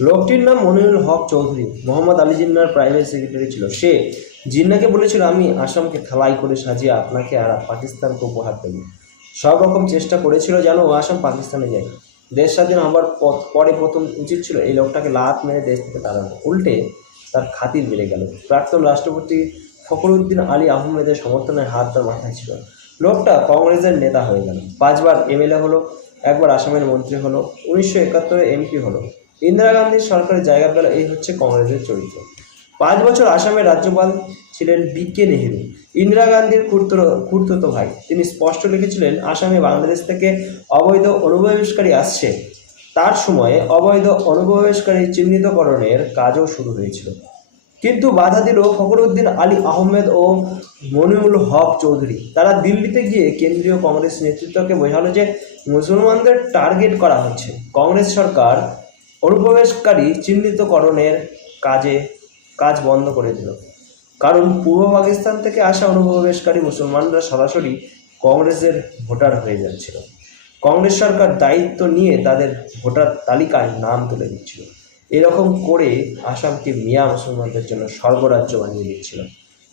লোকটির নাম Monirul Haque Chowdhury, Mohammad Ali জিন্নাহর private secretary ছিল। সে জিন্নাহকে বলেছিল, আমি আসামকে থালাই করে সাজিয়ে আপনাকে আর পাকিস্তানকে উপহার দেব। সব রকম চেষ্টা করেছিল যেন আসাম পাকিস্তানে যায়। দেশ স্বাধীন হবার পরে প্রথম উচিত ছিল এই লোকটাকে লাত মেরে দেশ থেকে তাড়ানো। উল্টে তার খাতির বেড়ে গেল। প্রাক্তন রাষ্ট্রপতি ফখরুদ্দিন আলী আহমেদের সমর্থনের হাত তার মাথায় ছিল। লোকটা কংগ্রেসের নেতা হয়ে গেল, 5বার এমএলএ হলো, একবার আসামের মন্ত্রী হলো, 1971 এমপি হলো। ইন্দিরা গান্ধীর সরকারের জায়গা পেল। এই হচ্ছে কংগ্রেসের চরিত্র। 5 বছর আসামের রাজ্যপাল ছিলেন বি.কে. নেহেরু, ইন্দিরা গান্ধীর খুড়তুতো ভাই। তিনি স্পষ্ট লিখেছিলেন, আসামে বাংলাদেশ থেকে অবৈধ অনুপ্রবেশকারী আসছে। তার সময়ে অবৈধ অনুপ্রবেশকারী চিহ্নিতকরণের কাজও শুরু হয়েছিল। কিন্তু বাধা দিল ফখরুদ্দিন আলী আহমেদ ও মনিরুল হক চৌধুরী। তারা দিল্লিতে গিয়ে কেন্দ্রীয় কংগ্রেস নেতৃত্বকে বোঝালো যে মুসলমানদের টার্গেট করা হচ্ছে। কংগ্রেস সরকার অনুপ্রবেশকারী চিহ্নিতকরণের কাজ বন্ধ করে দিল, কারণ পূর্ব পাকিস্তান থেকে আসা অনুপ্রবেশকারী মুসলমানরা সরাসরি কংগ্রেসের ভোটার হয়ে যাচ্ছিল। কংগ্রেস সরকার দায়িত্ব নিয়ে তাদের ভোটার তালিকায় নাম তুলে দিচ্ছিল। এরকম করে আসামকে মিয়া মুসলমানদের জন্য স্বর্গরাজ্য বানিয়ে দিচ্ছিল।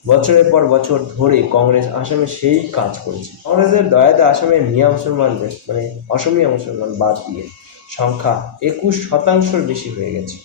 বছরের পর বছর ধরে কংগ্রেস আসামে সেই কাজ করেছে। কংগ্রেসের দয়াতে আসামের মিয়া মুসলমানদের অসমিয়া মুসলমান বাদ দিয়ে সংখ্যা 21% বেশি হয়ে গেছে।